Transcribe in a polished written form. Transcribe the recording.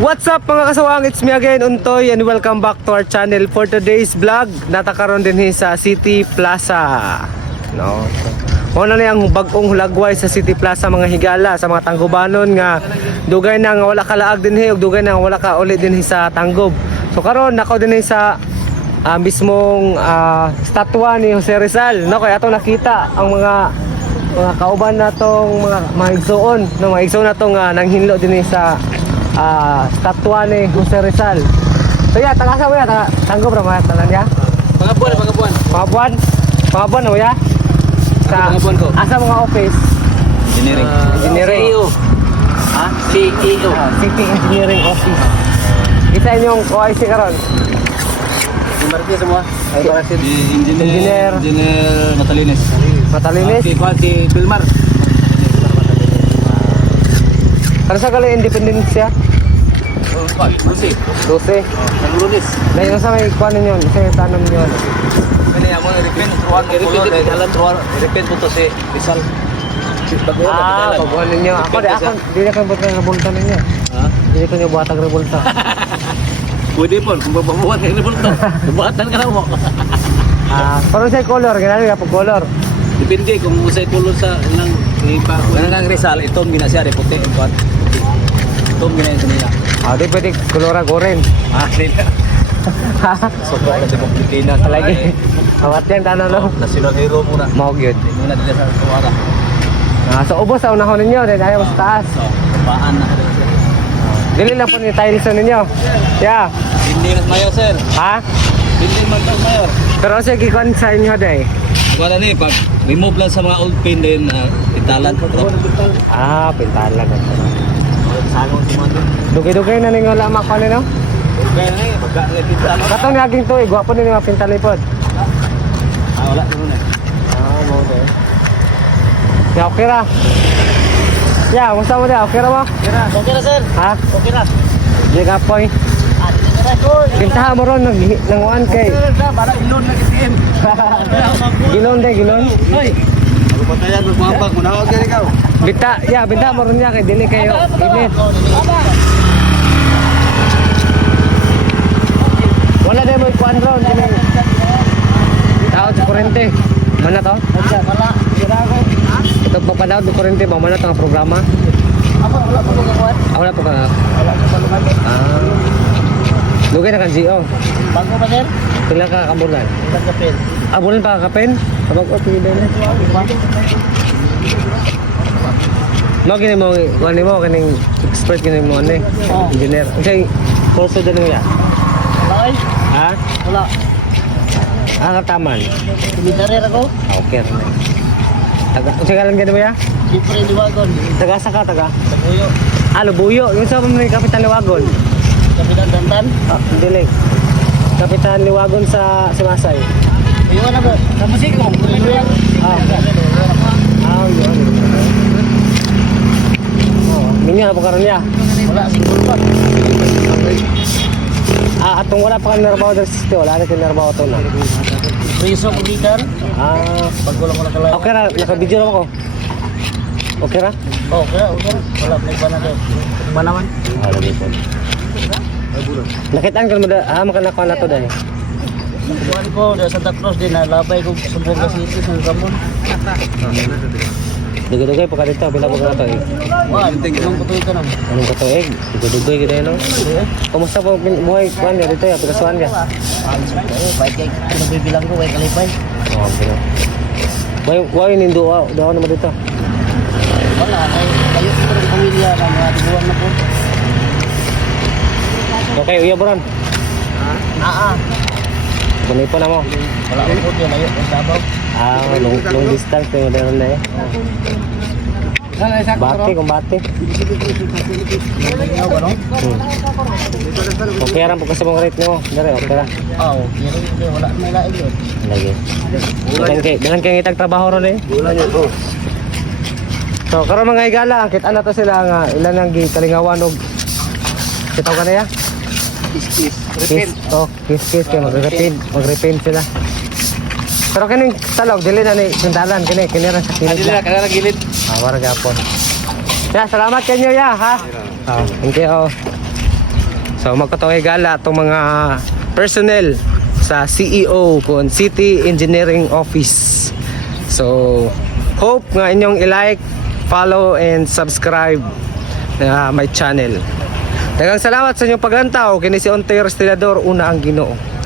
What's up mga kasawang? It's me again, Untoy, and welcome back to our channel. For today's vlog, natakaroon din sa City Plaza. No. Muna na yung bagong hulagway sa City Plaza mga higala sa mga tanggubanon nga dugay na nga wala kalaag din ug dugay na nga wala ka uli din sa tanggob. So karon nako din sa mismong statwa ni Jose Rizal. No, kaya atong nakita ang mga kauban natong mga igsoon, no, mga igsoon natong nanghinlo din sa statwa ni Jose Rizal. So yeah, tagasa mo ya, tanggob ra mga tanan ya. Pangabuan mo ya. Sa asa mga office? Engineering. CEO. CEO. City Engineering Office. Kita inyong OIC karon. Marti semua. Ay para si Engineer Matalinis. Matalinis. Si Bilmar. Para sa kali independencia? 12. 12. Lunes. Dahil sa may kuan ninyo, sa tanong niyo. Kani amo repent ruan repent dalan ruan repent to si Rizal. Pagbuhan ninyo. Ako di na kayo buhat ng rebulta ninyo. Ha? Hindi ko nyo buhat ang rebulta. Pwede po kung babuhat ng rebulto. Buhatan ka na mo. Pero sa color, ginali ka pag color. Depende kung usay kulot sa nang ipa. Ganang ang Rizal itom gina siya reputi kuan. Itom gina niya. Di pwede kolora goren. Sila. Sobrang na demokratina Lagi. Awat yan, tanong no? National hero muna. Mahog yun. Muna dila sa tuwara. So ubos sa unahon ninyo, dahil ayaw sa taas. So, paan na rin. Dili lang po ni Tyleson ninyo. Yeah. Hindi na mayor sir. Ha? Hindi man mayor. Pero sige kon sa inyo day. Wala ni pag remove lang sa mga old pin din pitalan. Pintalan na. Salong si Mando. Dugay-dugay na ninyo lamak ko nino. Kaya na pagka pitalan. Katong naging tuig, gwapo ninyo mga pintalipod. Wala naman eh. Mo day. Ya okay ra. Ya, musta mo dia? Okay ra mo? Okay na sir. Ha? Okay na. Di ka poy. Pintahan mo ron nanguan kay. Para ilon na kitin. Gilon day, gilon. Hoy. Ako patayan mo mga pag munawag kay ikaw. Binta mo ron niya kay dili kayo init. Wala na mo ikuan ron. Tao sa kurente. Mana to? Wala. Sira ko. Ito papadaw sa kurente ba mana to ang programa? Wala po kukuan. Wala po ka. Wala po paluman. Lugay na kan GO. Bago ba sir? Pila ka kabulan? Ilang kapil. Bulan pa ka kapen? Kabag o pili na. Mo gini mo kani mo kaning expert gini mo ani. Engineer. Unsay kurso din niya? Wala ay. Ha? Wala. Kataman. Kumisarer ako. Okay. Unsay kalan gani mo ya? Siyempre liwagon. Taga sa ka taga. Taguyo. Lubuyo. Yung sa mga kapitan Liwagon. Kapitan Dantan. Dili. Kapitan Liwagon sa Simasay. Iwan na po. Sa musiko. Yun. Minyo na po karon niya. Wala. Single pa. Atong wala pa ka narbaho dito sa wala na kayo narbaho to na. Riso ko gikan. Paggulang ko na kalay. Okay ra, naka-video na ako. Okay ra? Okay. Wala. May pa na doon. Ba naman? Lagi po. Nakitaan ka naman, makanakuha na to dahil. Kuhan ko, sa Santa Cruz din, nalabay ko sa Buga City, sa Ramon. Dugay-dugay po ka dito, bilabog na to eh. Wala, anong kutuloy ka na? Anong katuig? Dugay-dugay ka dahil no? Kumusta po buhay kuhan niya dito ya? Pagkasuhan niya? Baik kayo, pinabibilang ko, way kalipay. Why nindo daw naman dito? Wala, kayo ito ng pamilya na mga dibuwan na po. Okay, uya Boran. Bunay po na mo. Wala ko po dyan, ayun, sabaw. Long distance yung meron na eh. Bati, kumbati. Okay rin po kasi mong rate nyo. Dari, okay ra. Okay, wala may lain yun. Lagi. Dagan kayo itag trabaho ron eh. Wala yun po. So, karon mga higala, kita na to sila nga ilan ang gikalingawan og sitaw ka na ya? Kiss. Kiss kayo mag-repaint sila. Pero kining talog dili na ni sundalan kini ra sa kilid. Dili na kanang gilid. Warga po. Ya, salamat kanyo ya ha. Thank you. So magkatong gala atong mga personnel sa CEO kon City Engineering Office. So hope nga inyong i-like, follow and subscribe na my channel. Daghang salamat sa inyong paglantaw. Kini si Ontoy Restorador, una ang Ginoo.